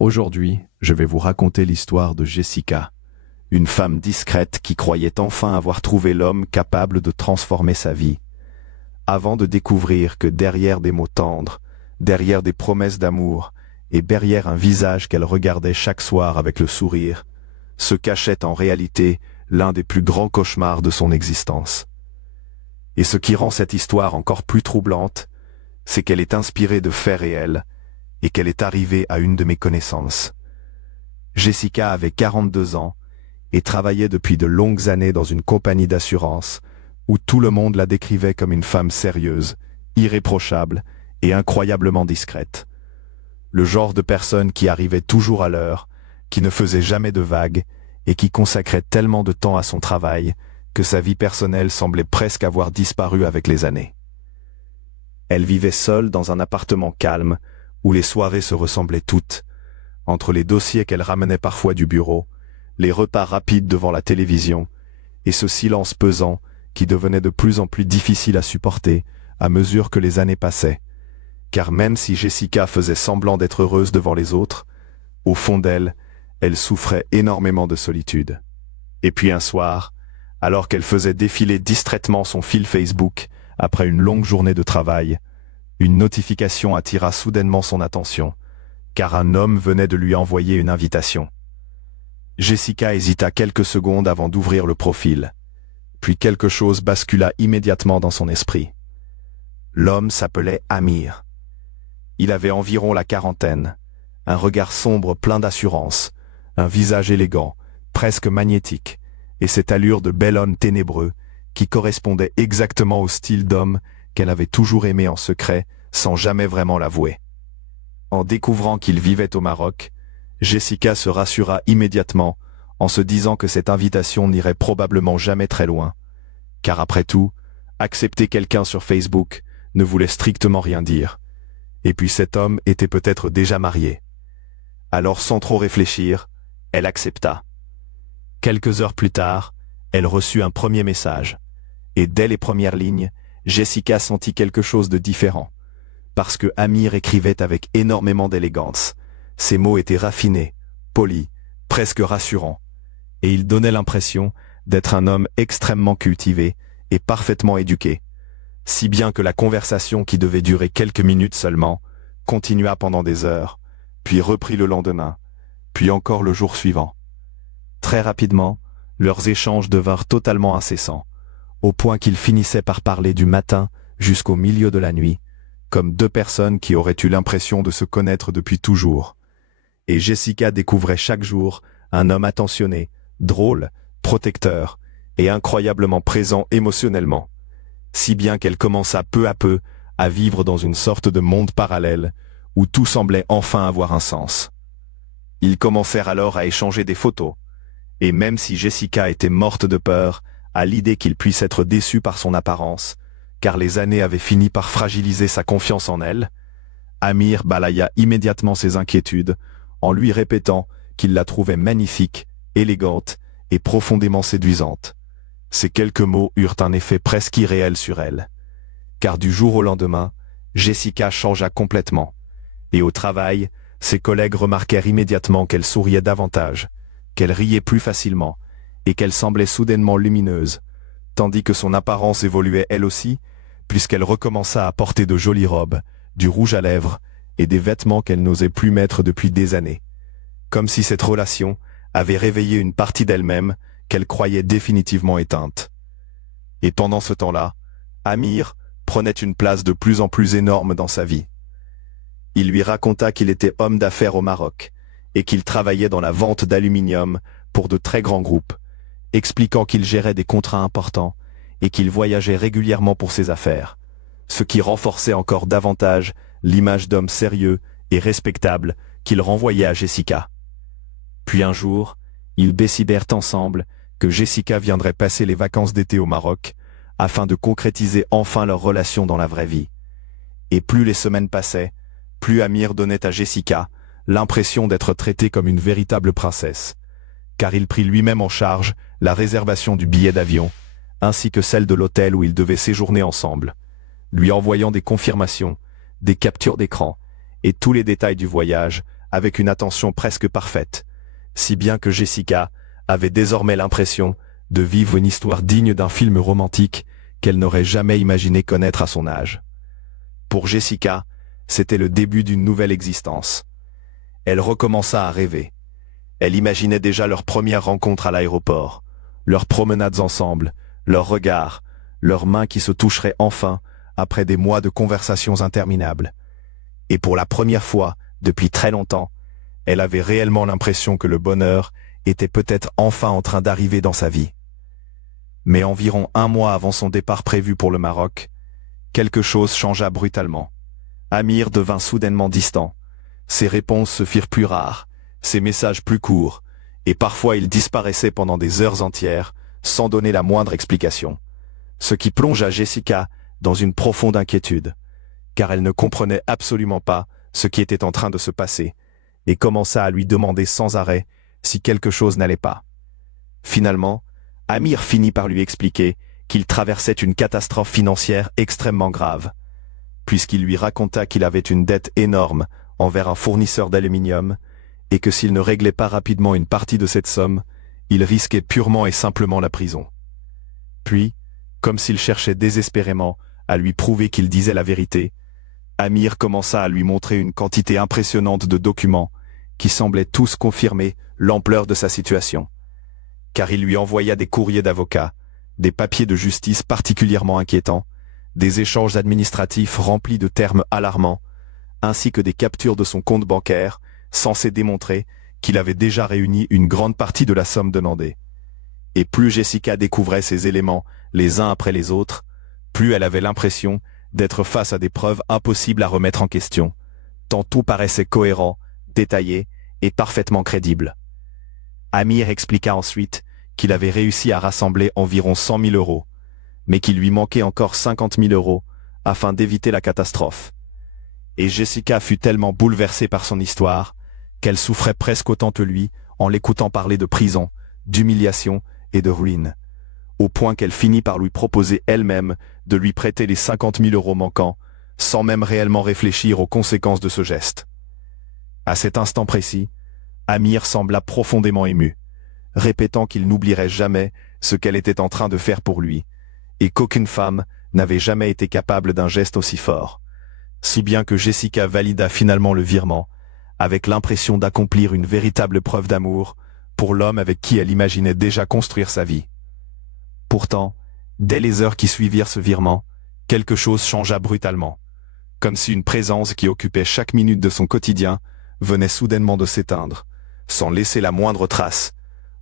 Aujourd'hui, je vais vous raconter l'histoire de Jessica, une femme discrète qui croyait enfin avoir trouvé l'homme capable de transformer sa vie, avant de découvrir que derrière des mots tendres, derrière des promesses d'amour et derrière un visage qu'elle regardait chaque soir avec le sourire, se cachait en réalité l'un des plus grands cauchemars de son existence. Et ce qui rend cette histoire encore plus troublante, c'est qu'elle est inspirée de faits réels et qu'elle est arrivée à une de mes connaissances. Jessica avait 42 ans et travaillait depuis de longues années dans une compagnie d'assurance où tout le monde la décrivait comme une femme sérieuse, irréprochable et incroyablement discrète. Le genre de personne qui arrivait toujours à l'heure, qui ne faisait jamais de vagues et qui consacrait tellement de temps à son travail que sa vie personnelle semblait presque avoir disparu avec les années. Elle vivait seule dans un appartement calme où les soirées se ressemblaient toutes, entre les dossiers qu'elle ramenait parfois du bureau, les repas rapides devant la télévision et ce silence pesant qui devenait de plus en plus difficile à supporter à mesure que les années passaient. Car même si Jessica faisait semblant d'être heureuse devant les autres, au fond d'elle, elle souffrait énormément de solitude. Et puis un soir, alors qu'elle faisait défiler distraitement son fil Facebook après une longue journée de travail, une notification attira soudainement son attention, car un homme venait de lui envoyer une invitation. Jessica hésita quelques secondes avant d'ouvrir le profil, puis quelque chose bascula immédiatement dans son esprit. L'homme s'appelait Amir. Il avait environ la quarantaine, un regard sombre plein d'assurance, un visage élégant, presque magnétique, et cette allure de bel homme ténébreux qui correspondait exactement au style d'homme qu'elle avait toujours aimé en secret sans jamais vraiment l'avouer. En découvrant qu'il vivait au Maroc, Jessica se rassura immédiatement en se disant que cette invitation n'irait probablement jamais très loin, car après tout, accepter quelqu'un sur Facebook ne voulait strictement rien dire. Et puis cet homme était peut-être déjà marié. Alors sans trop réfléchir, elle accepta. Quelques heures plus tard, elle reçut un premier message. Et dès les premières lignes, Jessica sentit quelque chose de différent. Parce que Amir écrivait avec énormément d'élégance. Ses mots étaient raffinés, polis, presque rassurants. Et il donnait l'impression d'être un homme extrêmement cultivé et parfaitement éduqué. Si bien que la conversation qui devait durer quelques minutes seulement, continua pendant des heures, puis reprit le lendemain, puis encore le jour suivant. Très rapidement, leurs échanges devinrent totalement incessants, au point qu'ils finissaient par parler du matin jusqu'au milieu de la nuit, comme deux personnes qui auraient eu l'impression de se connaître depuis toujours. Et Jessica découvrait chaque jour un homme attentionné, drôle, protecteur et incroyablement présent émotionnellement, si bien qu'elle commença peu à peu à vivre dans une sorte de monde parallèle où tout semblait enfin avoir un sens. Ils commencèrent alors à échanger des photos, et même si Jessica était morte de peur à l'idée qu'il puisse être déçu par son apparence, car les années avaient fini par fragiliser sa confiance en elle, Amir balaya immédiatement ses inquiétudes en lui répétant qu'il la trouvait magnifique, élégante et profondément séduisante. Ces quelques mots eurent un effet presque irréel sur elle, car du jour au lendemain, Jessica changea complètement, et au travail, ses collègues remarquèrent immédiatement qu'elle souriait davantage, qu'elle riait plus facilement, et qu'elle semblait soudainement lumineuse, tandis que son apparence évoluait elle aussi, puisqu'elle recommença à porter de jolies robes, du rouge à lèvres, et des vêtements qu'elle n'osait plus mettre depuis des années, comme si cette relation avait réveillé une partie d'elle-même qu'elle croyait définitivement éteinte. Et pendant ce temps-là, Amir prenait une place de plus en plus énorme dans sa vie. Il lui raconta qu'il était homme d'affaires au Maroc, et qu'il travaillait dans la vente d'aluminium pour de très grands groupes, expliquant qu'il gérait des contrats importants et qu'il voyageait régulièrement pour ses affaires, ce qui renforçait encore davantage l'image d'homme sérieux et respectable qu'il renvoyait à Jessica. Puis un jour, ils décidèrent ensemble que Jessica viendrait passer les vacances d'été au Maroc afin de concrétiser enfin leur relation dans la vraie vie. Et plus les semaines passaient, plus Amir donnait à Jessica l'impression d'être traitée comme une véritable princesse, car il prit lui-même en charge la réservation du billet d'avion, ainsi que celle de l'hôtel où ils devaient séjourner ensemble, lui envoyant des confirmations, des captures d'écran et tous les détails du voyage avec une attention presque parfaite, si bien que Jessica avait désormais l'impression de vivre une histoire digne d'un film romantique qu'elle n'aurait jamais imaginé connaître à son âge. Pour Jessica, c'était le début d'une nouvelle existence. Elle recommença à rêver. Elle imaginait déjà leur première rencontre à l'aéroport, leurs promenades ensemble, leurs regards, leurs mains qui se toucheraient enfin après des mois de conversations interminables. Et pour la première fois, depuis très longtemps, elle avait réellement l'impression que le bonheur était peut-être enfin en train d'arriver dans sa vie. Mais environ un mois avant son départ prévu pour le Maroc, quelque chose changea brutalement. Amir devint soudainement distant. Ses réponses se firent plus rares, ses messages plus courts, et parfois il disparaissait pendant des heures entières, sans donner la moindre explication. Ce qui plongea Jessica dans une profonde inquiétude, car elle ne comprenait absolument pas ce qui était en train de se passer, et commença à lui demander sans arrêt si quelque chose n'allait pas. Finalement, Amir finit par lui expliquer qu'il traversait une catastrophe financière extrêmement grave, puisqu'il lui raconta qu'il avait une dette énorme envers un fournisseur d'aluminium, et que s'il ne réglait pas rapidement une partie de cette somme, il risquait purement et simplement la prison. Puis, comme s'il cherchait désespérément à lui prouver qu'il disait la vérité, Amir commença à lui montrer une quantité impressionnante de documents qui semblaient tous confirmer l'ampleur de sa situation. Car il lui envoya des courriers d'avocats, des papiers de justice particulièrement inquiétants, des échanges administratifs remplis de termes alarmants, ainsi que des captures de son compte bancaire, censées démontrer qu'il avait déjà réuni une grande partie de la somme demandée. Et plus Jessica découvrait ces éléments les uns après les autres, plus elle avait l'impression d'être face à des preuves impossibles à remettre en question, tant tout paraissait cohérent, détaillé et parfaitement crédible. Amir expliqua ensuite qu'il avait réussi à rassembler environ 100 000 euros, mais qu'il lui manquait encore 50 000 euros afin d'éviter la catastrophe. Et Jessica fut tellement bouleversée par son histoire qu'elle souffrait presque autant que lui en l'écoutant parler de prison, d'humiliation et de ruine, au point qu'elle finit par lui proposer elle-même de lui prêter les 50 000 euros manquants, sans même réellement réfléchir aux conséquences de ce geste. À cet instant précis, Amir sembla profondément ému, répétant qu'il n'oublierait jamais ce qu'elle était en train de faire pour lui, et qu'aucune femme n'avait jamais été capable d'un geste aussi fort, si bien que Jessica valida finalement le virement, avec l'impression d'accomplir une véritable preuve d'amour pour l'homme avec qui elle imaginait déjà construire sa vie. Pourtant, dès les heures qui suivirent ce virement, quelque chose changea brutalement, comme si une présence qui occupait chaque minute de son quotidien venait soudainement de s'éteindre, sans laisser la moindre trace,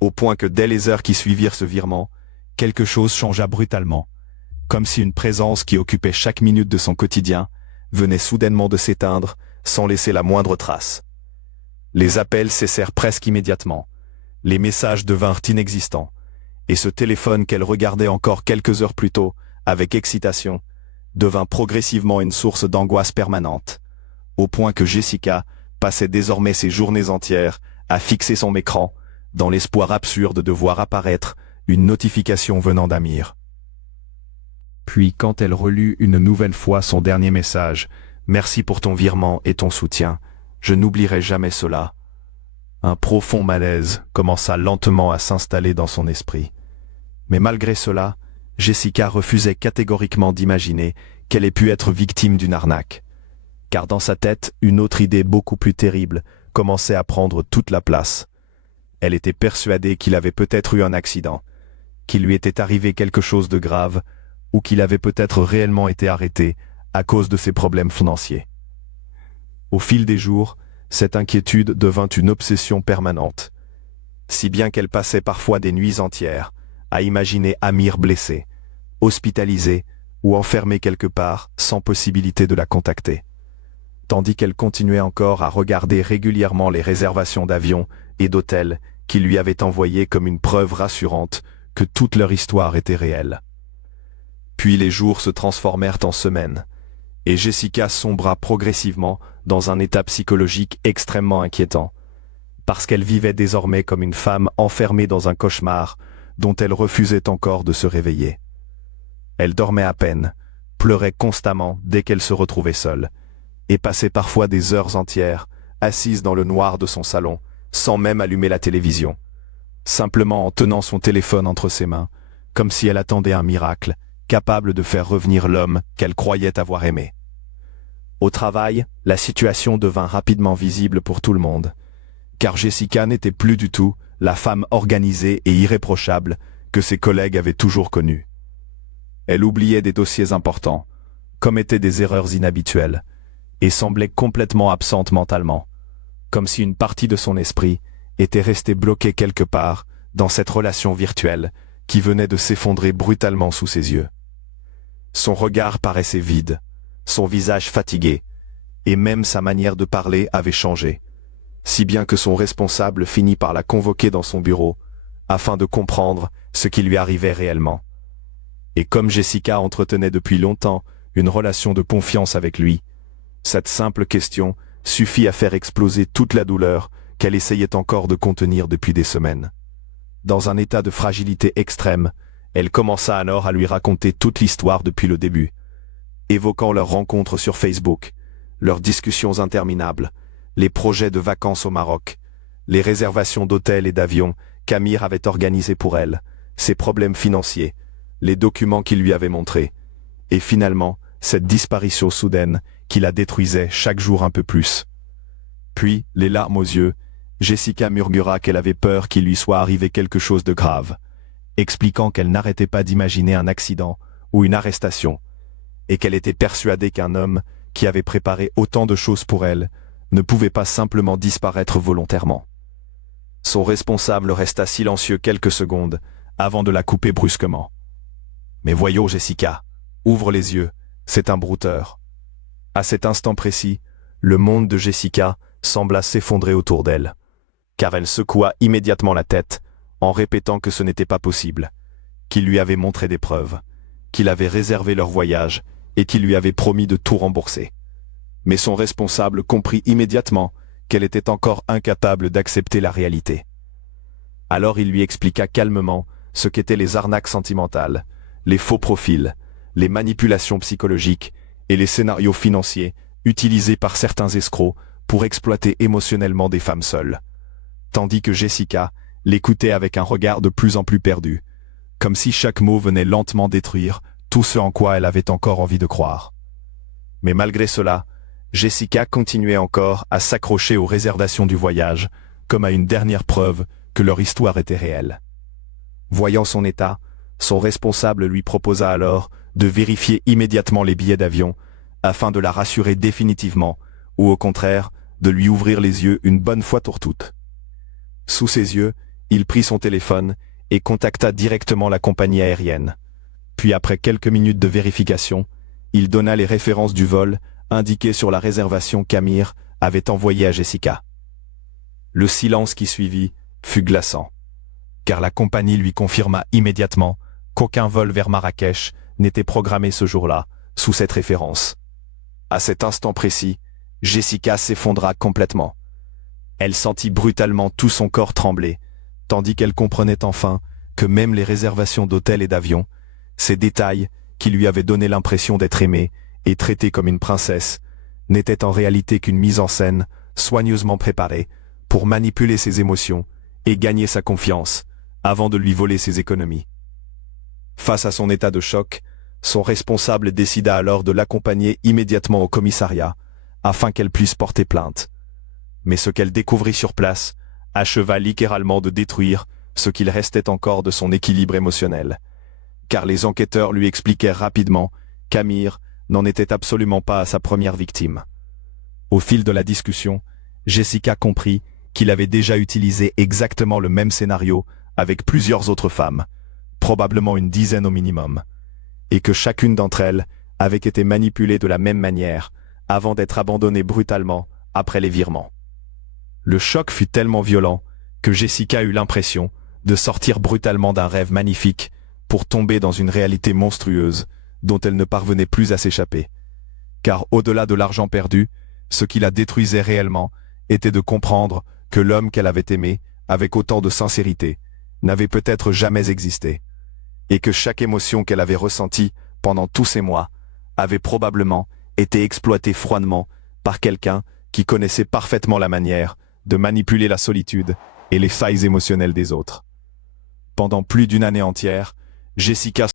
au point que dès les heures qui suivirent ce virement, quelque chose changea brutalement, comme si une présence qui occupait chaque minute de son quotidien venait soudainement de s'éteindre, sans laisser la moindre trace. Les appels cessèrent presque immédiatement, les messages devinrent inexistants, et ce téléphone qu'elle regardait encore quelques heures plus tôt, avec excitation, devint progressivement une source d'angoisse permanente, au point que Jessica passait désormais ses journées entières à fixer son écran, dans l'espoir absurde de voir apparaître une notification venant d'Amir. Puis quand elle relut une nouvelle fois son dernier message, « Merci pour ton virement et ton soutien, je n'oublierai jamais cela », un profond malaise commença lentement à s'installer dans son esprit. Mais malgré cela, Jessica refusait catégoriquement d'imaginer qu'elle ait pu être victime d'une arnaque. Car dans sa tête, une autre idée beaucoup plus terrible commençait à prendre toute la place. Elle était persuadée qu'il avait peut-être eu un accident, qu'il lui était arrivé quelque chose de grave, ou qu'il avait peut-être réellement été arrêté à cause de ses problèmes financiers. Au fil des jours, cette inquiétude devint une obsession permanente, si bien qu'elle passait parfois des nuits entières à imaginer Amir blessé, hospitalisé ou enfermé quelque part sans possibilité de la contacter. Tandis qu'elle continuait encore à regarder régulièrement les réservations d'avions et d'hôtels qu'il lui avait envoyées comme une preuve rassurante que toute leur histoire était réelle. Puis les jours se transformèrent en semaines, et Jessica sombra progressivement dans un état psychologique extrêmement inquiétant, parce qu'elle vivait désormais comme une femme enfermée dans un cauchemar dont elle refusait encore de se réveiller. Elle dormait à peine, pleurait constamment dès qu'elle se retrouvait seule, et passait parfois des heures entières assise dans le noir de son salon, sans même allumer la télévision, simplement en tenant son téléphone entre ses mains, comme si elle attendait un miracle, capable de faire revenir l'homme qu'elle croyait avoir aimé. Au travail, la situation devint rapidement visible pour tout le monde, car Jessica n'était plus du tout la femme organisée et irréprochable que ses collègues avaient toujours connue. Elle oubliait des dossiers importants, commettait des erreurs inhabituelles, et semblait complètement absente mentalement, comme si une partie de son esprit était restée bloquée quelque part dans cette relation virtuelle qui venait de s'effondrer brutalement sous ses yeux. Son regard paraissait vide, son visage fatigué, et même sa manière de parler avait changé, si bien que son responsable finit par la convoquer dans son bureau, afin de comprendre ce qui lui arrivait réellement. Et comme Jessica entretenait depuis longtemps une relation de confiance avec lui, cette simple question suffit à faire exploser toute la douleur qu'elle essayait encore de contenir depuis des semaines. Dans un état de fragilité extrême, elle commença alors à lui raconter toute l'histoire depuis le début, évoquant leurs rencontres sur Facebook, leurs discussions interminables, les projets de vacances au Maroc, les réservations d'hôtels et d'avions qu'Amir avait organisés pour elle, ses problèmes financiers, les documents qu'il lui avait montrés, et finalement, cette disparition soudaine qui la détruisait chaque jour un peu plus. Puis, les larmes aux yeux, Jessica murmura qu'elle avait peur qu'il lui soit arrivé quelque chose de grave, expliquant qu'elle n'arrêtait pas d'imaginer un accident ou une arrestation, et qu'elle était persuadée qu'un homme qui avait préparé autant de choses pour elle ne pouvait pas simplement disparaître volontairement. Son responsable resta silencieux quelques secondes avant de la couper brusquement. « Mais voyons, Jessica, ouvre les yeux, c'est un brouteur. » À cet instant précis, le monde de Jessica sembla s'effondrer autour d'elle, car elle secoua immédiatement la tête en répétant que ce n'était pas possible, qu'il lui avait montré des preuves, qu'il avait réservé leur voyage et qu'il lui avait promis de tout rembourser. Mais son responsable comprit immédiatement qu'elle était encore incapable d'accepter la réalité. Alors il lui expliqua calmement ce qu'étaient les arnaques sentimentales, les faux profils, les manipulations psychologiques et les scénarios financiers utilisés par certains escrocs pour exploiter émotionnellement des femmes seules. Tandis que Jessica l'écoutait avec un regard de plus en plus perdu, comme si chaque mot venait lentement détruire tout ce en quoi elle avait encore envie de croire. Mais malgré cela, Jessica continuait encore à s'accrocher aux réservations du voyage, comme à une dernière preuve que leur histoire était réelle. Voyant son état, son responsable lui proposa alors de vérifier immédiatement les billets d'avion, afin de la rassurer définitivement, ou au contraire, de lui ouvrir les yeux une bonne fois pour toutes. Sous ses yeux, il prit son téléphone et contacta directement la compagnie aérienne. Puis après quelques minutes de vérification, il donna les références du vol indiquées sur la réservation qu'Amir avait envoyée à Jessica. Le silence qui suivit fut glaçant, car la compagnie lui confirma immédiatement qu'aucun vol vers Marrakech n'était programmé ce jour-là, sous cette référence. À cet instant précis, Jessica s'effondra complètement. Elle sentit brutalement tout son corps trembler, tandis qu'elle comprenait enfin que même les réservations d'hôtels et d'avions, ces détails qui lui avaient donné l'impression d'être aimée et traitée comme une princesse, n'étaient en réalité qu'une mise en scène soigneusement préparée pour manipuler ses émotions et gagner sa confiance avant de lui voler ses économies. Face à son état de choc, son responsable décida alors de l'accompagner immédiatement au commissariat afin qu'elle puisse porter plainte. Mais ce qu'elle découvrit sur place acheva littéralement de détruire ce qu'il restait encore de son équilibre émotionnel, car les enquêteurs lui expliquèrent rapidement qu'Amir n'en était absolument pas à sa première victime. Au fil de la discussion, Jessica comprit qu'il avait déjà utilisé exactement le même scénario avec plusieurs autres femmes, probablement une dizaine au minimum, et que chacune d'entre elles avait été manipulée de la même manière avant d'être abandonnée brutalement après les virements. Le choc fut tellement violent que Jessica eut l'impression de sortir brutalement d'un rêve magnifique pour tomber dans une réalité monstrueuse dont elle ne parvenait plus à s'échapper. Car au-delà de l'argent perdu, ce qui la détruisait réellement était de comprendre que l'homme qu'elle avait aimé avec autant de sincérité n'avait peut-être jamais existé, et que chaque émotion qu'elle avait ressentie pendant tous ces mois avait probablement été exploitée froidement par quelqu'un qui connaissait parfaitement la manière de manipuler la solitude et les failles émotionnelles des autres. Pendant plus d'une année entière, Jessica